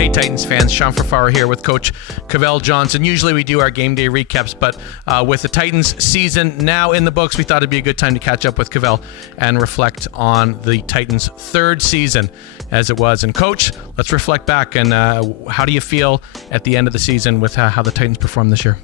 Hey Titans fans, Sean Furfaro here with Coach Cavell Johnson. Usually we do our game day recaps, but with the Titans season now in the books, we thought it'd be a good time to catch up with Cavell and reflect on the Titans' third season as it was. And Coach, let's reflect back and how do you feel at the end of the season with how the Titans performed this year?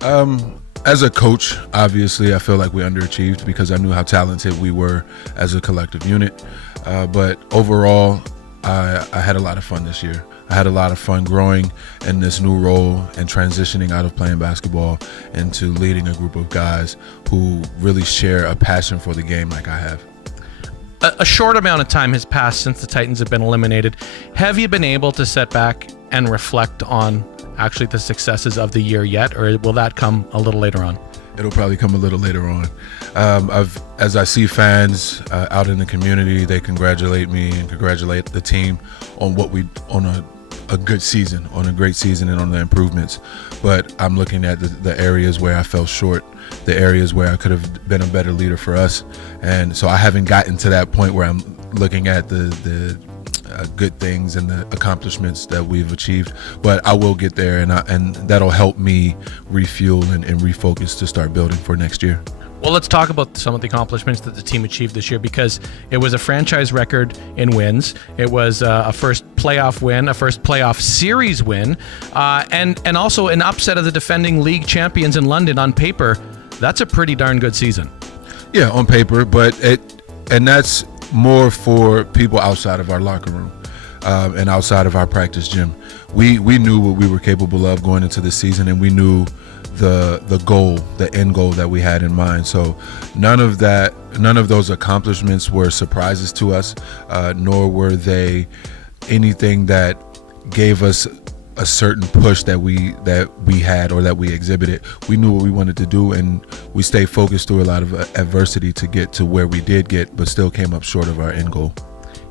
As a coach, obviously, I feel like we underachieved because I knew how talented we were as a collective unit. But overall, I had a lot of fun this year. I had a lot of fun growing in this new role and transitioning out of playing basketball into leading a group of guys who really share a passion for the game like I have. A short amount of time has passed since the Titans have been eliminated. Have you been able to sit back and reflect on actually the successes of the year yet, or will that come a little later on? It'll probably come a little later on. As I see fans out in the community, they congratulate me and congratulate the team on a good season, on a great season, and on the improvements. But I'm looking at the areas where I fell short, the areas where I could have been a better leader for us. And so I haven't gotten to that point where I'm looking at the good things and the accomplishments that we've achieved. But I will get there, and that'll help me refuel and refocus to start building for next year. Well, let's talk about some of the accomplishments that the team achieved this year, because it was a franchise record in wins. It was a first playoff win, a first playoff series win, and also an upset of the defending league champions in London. On paper, that's a pretty darn good season. Yeah, on paper, and that's more for people outside of our locker room and outside of our practice gym. We knew what we were capable of going into this season, and we knew the goal, the end goal that we had in mind. So none of those accomplishments were surprises to us, nor were they anything that gave us a certain push that we had or that we exhibited. We knew what we wanted to do, and we stayed focused through a lot of adversity to get to where we did get, but still came up short of our end goal.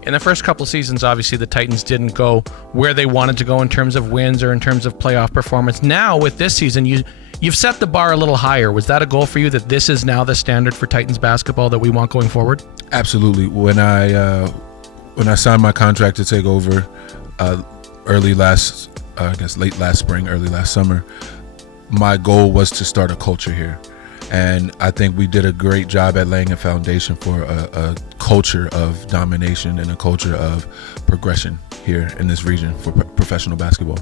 In the first couple seasons, obviously, the Titans didn't go where they wanted to go in terms of wins or in terms of playoff performance. Now, with this season, you've set the bar a little higher. Was that a goal for you, that this is now the standard for Titans basketball that we want going forward? Absolutely. When I signed my contract to take over late last spring, early last summer, my goal was to start a culture here. And I think we did a great job at laying a foundation for a culture of domination and a culture of progression here in this region for professional basketball.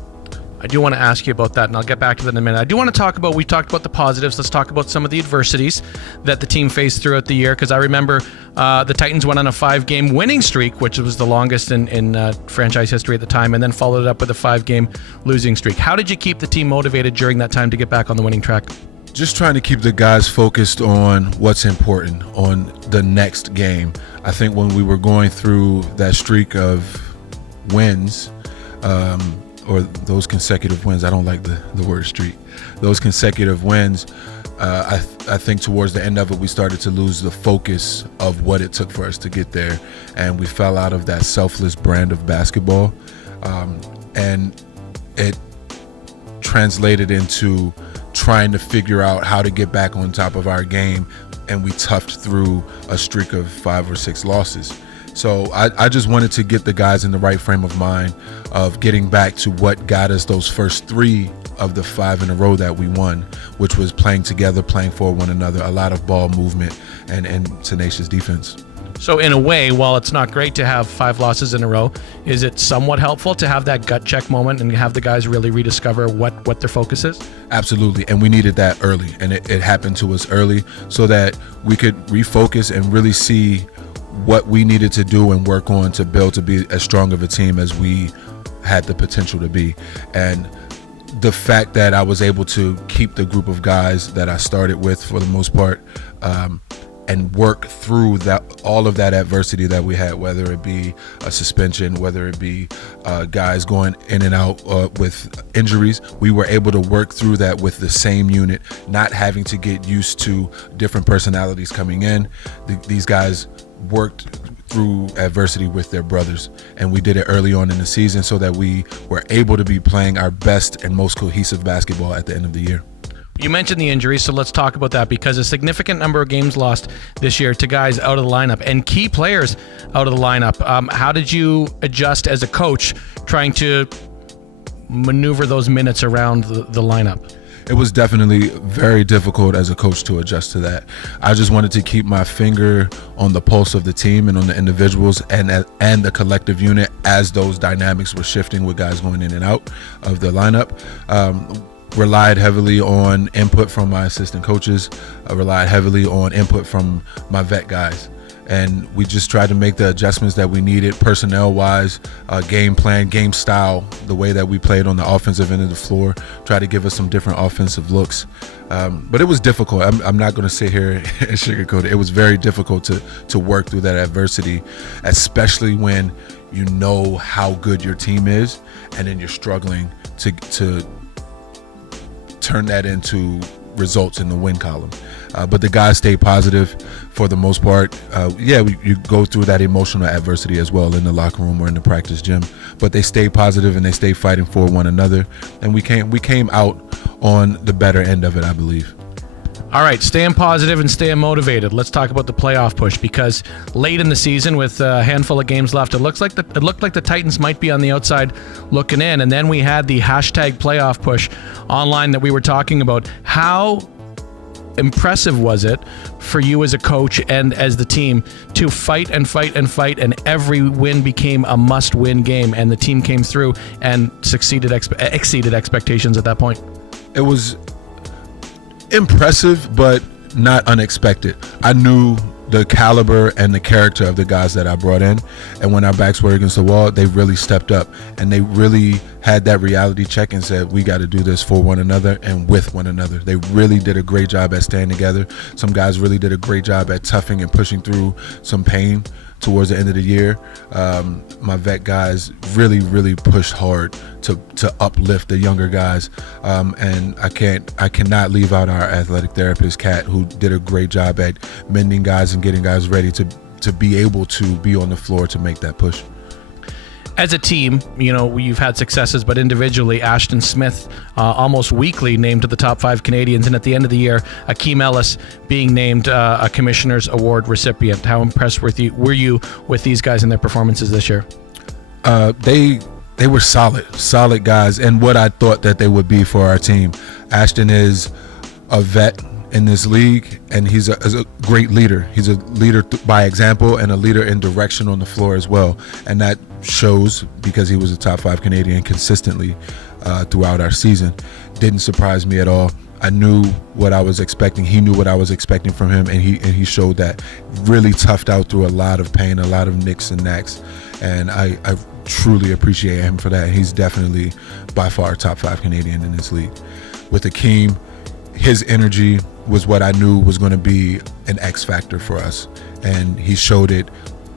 I do want to ask you about that, and I'll get back to that in a minute. I do want to talk about, we talked about the positives. Let's talk about some of the adversities that the team faced throughout the year, because I remember the Titans went on a 5-game winning streak, which was the longest in franchise history at the time, and then followed it up with a 5-game losing streak. How did you keep the team motivated during that time to get back on the winning track? Just trying to keep the guys focused on what's important, on the next game. I think when we were going through that streak of wins, or those consecutive wins, I don't like the word streak, those consecutive wins, I think towards the end of it, we started to lose the focus of what it took for us to get there, and we fell out of that selfless brand of basketball, and it translated into trying to figure out how to get back on top of our game, and we toughed through a streak of 5 or 6 losses. So I just wanted to get the guys in the right frame of mind of getting back to what got us those first 3 of the 5 in a row that we won, which was playing together, playing for one another, a lot of ball movement, and tenacious defense. So in a way, while it's not great to have 5 losses in a row, is it somewhat helpful to have that gut check moment and have the guys really rediscover what their focus is? Absolutely, and we needed that early, and it happened to us early so that we could refocus and really see what we needed to do and work on to build to be as strong of a team as we had the potential to be. And the fact that I was able to keep the group of guys that I started with for the most part, and work through all of that adversity that we had, whether it be a suspension, whether it be guys going in and out with injuries, we were able to work through that with the same unit, not having to get used to different personalities coming in. These guys worked through adversity with their brothers, and we did it early on in the season so that we were able to be playing our best and most cohesive basketball at the end of the year. You mentioned the injuries, so let's talk about that, because a significant number of games lost this year to guys out of the lineup and key players out of the lineup. How did you adjust as a coach trying to maneuver those minutes around the lineup? It was definitely very difficult as a coach to adjust to that. I just wanted to keep my finger on the pulse of the team and on the individuals and the collective unit as those dynamics were shifting with guys going in and out of the lineup. Relied heavily on input from my assistant coaches. I relied heavily on input from my vet guys. And we just tried to make the adjustments that we needed personnel-wise, game plan, game style, the way that we played on the offensive end of the floor, try to give us some different offensive looks. But it was difficult. I'm not going to sit here and sugarcoat it. It was very difficult to work through that adversity, especially when you know how good your team is, and then you're struggling to turn that into results in the win column. But the guys stay positive for the most part. You go through that emotional adversity as well in the locker room or in the practice gym, but they stay positive and they stay fighting for one another. And we came out on the better end of it, I believe. All right, staying positive and staying motivated. Let's talk about the playoff push, because late in the season, with a handful of games left, it looked like the Titans might be on the outside looking in. And then we had the hashtag playoff push online that we were talking about. How impressive was it for you as a coach and as the team to fight and fight and fight, and every win became a must-win game, and the team came through and exceeded expectations at that point? It was impressive, but not unexpected. I knew the caliber and the character of the guys that I brought in, and when our backs were against the wall, they really stepped up and they really had that reality check and said, we got to do this for one another and with one another. They really did a great job at staying together. Some guys really did a great job at toughing and pushing through some pain towards the end of the year. My vet guys really pushed hard to uplift the younger guys, and I cannot leave out our athletic therapist, Kat, who did a great job at mending guys and getting guys ready to be able to be on the floor to make that push. As a team, you've had successes, but individually, Ashton Smith almost weekly named to the top 5 Canadians, and at the end of the year, Akeem Ellis being named a Commissioner's Award recipient. How impressed were you with these guys and their performances this year? They were solid guys, and what I thought that they would be for our team. Ashton is a vet in this league, and he's a great leader. He's a leader by example and a leader in direction on the floor as well, and that shows because he was a top 5 Canadian consistently throughout our season. Didn't surprise me at all. I knew what I was expecting. He knew what I was expecting from him, and he showed that. Really toughed out through a lot of pain, a lot of nicks and knacks, and I truly appreciate him for that. He's definitely by far top 5 Canadian in this league. With Akeem, his energy was what I knew was going to be an X factor for us, and he showed it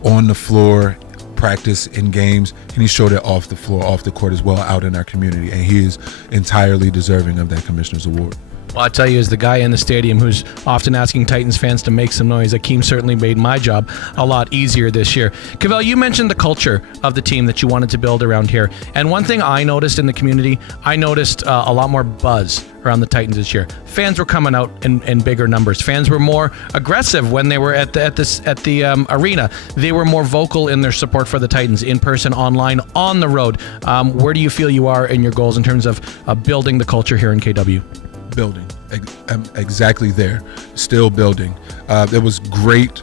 on the floor, practice, in games, and he showed it off the floor, off the court as well, out in our community, and he is entirely deserving of that Commissioner's Award. Well, I tell you, as the guy in the stadium who's often asking Titans fans to make some noise, Akeem certainly made my job a lot easier this year. Cavell, you mentioned the culture of the team that you wanted to build around here. And one thing I noticed in the community, I noticed a lot more buzz around the Titans this year. Fans were coming out in bigger numbers. Fans were more aggressive when they were at the arena. They were more vocal in their support for the Titans, in person, online, on the road. Where do you feel you are in your goals in terms of building the culture here in KW? Building, exactly there, still building. There was great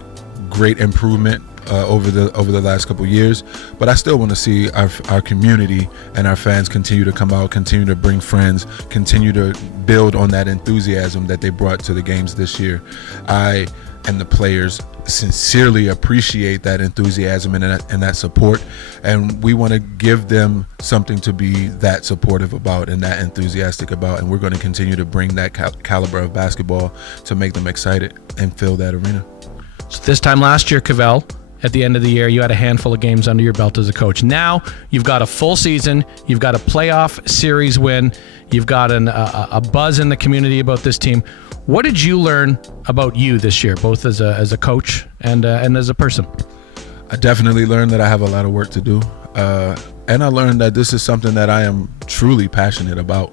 improvement over the last couple of years, but I still want to see our community and our fans continue to come out, continue to bring friends, continue to build on that enthusiasm that they brought to the games this year. I and the players sincerely appreciate that enthusiasm and that support, and we want to give them something to be that supportive about and that enthusiastic about, and we're going to continue to bring that caliber of basketball to make them excited and fill that arena. So this time last year, Cavell, at the end of the year, you had a handful of games under your belt as a coach. Now you've got a full season, you've got a playoff series win, you've got a buzz in the community about this team. What did you learn about you this year, both as a coach and as a person? I definitely learned that I have a lot of work to do, and I learned that this is something that I am truly passionate about,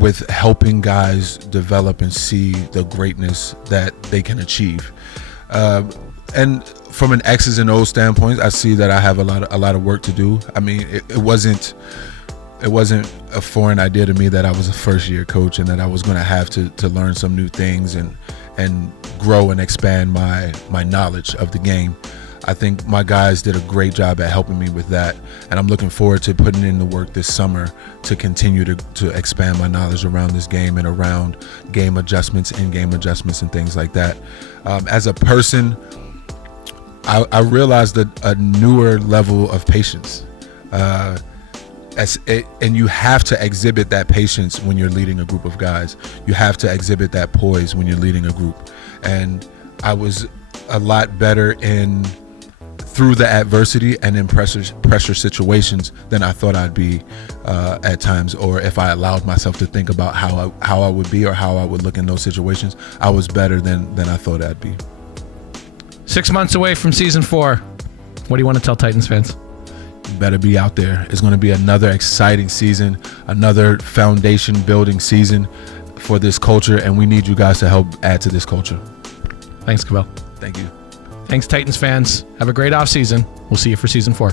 with helping guys develop and see the greatness that they can achieve. And from an X's and O's standpoint, I see that I have a lot of work to do. I mean, it wasn't it wasn't a foreign idea to me that I was a first-year coach and that I was going to have to learn some new things and grow and expand my knowledge of the game. I think my guys did a great job at helping me with that, and I'm looking forward to putting in the work this summer to continue to expand my knowledge around this game and around game adjustments, in-game adjustments, and things like that. As a person, I realized a newer level of patience. And you have to exhibit that patience when you're leading a group of guys. You have to exhibit that poise when you're leading a group. And I was a lot better through the adversity and in pressure situations than I thought I'd be at times, or if I allowed myself to think about how I would be or how I would look in those situations. I was better than I thought I'd be. 6 months away from season 4. What do you want to tell Titans fans? You better be out there. It's going to be another exciting season, another foundation building season for this culture, and we need you guys to help add to this culture. Thanks, Cavell. Thank you. Thanks, Titans fans. Have a great offseason. We'll see you for season 4.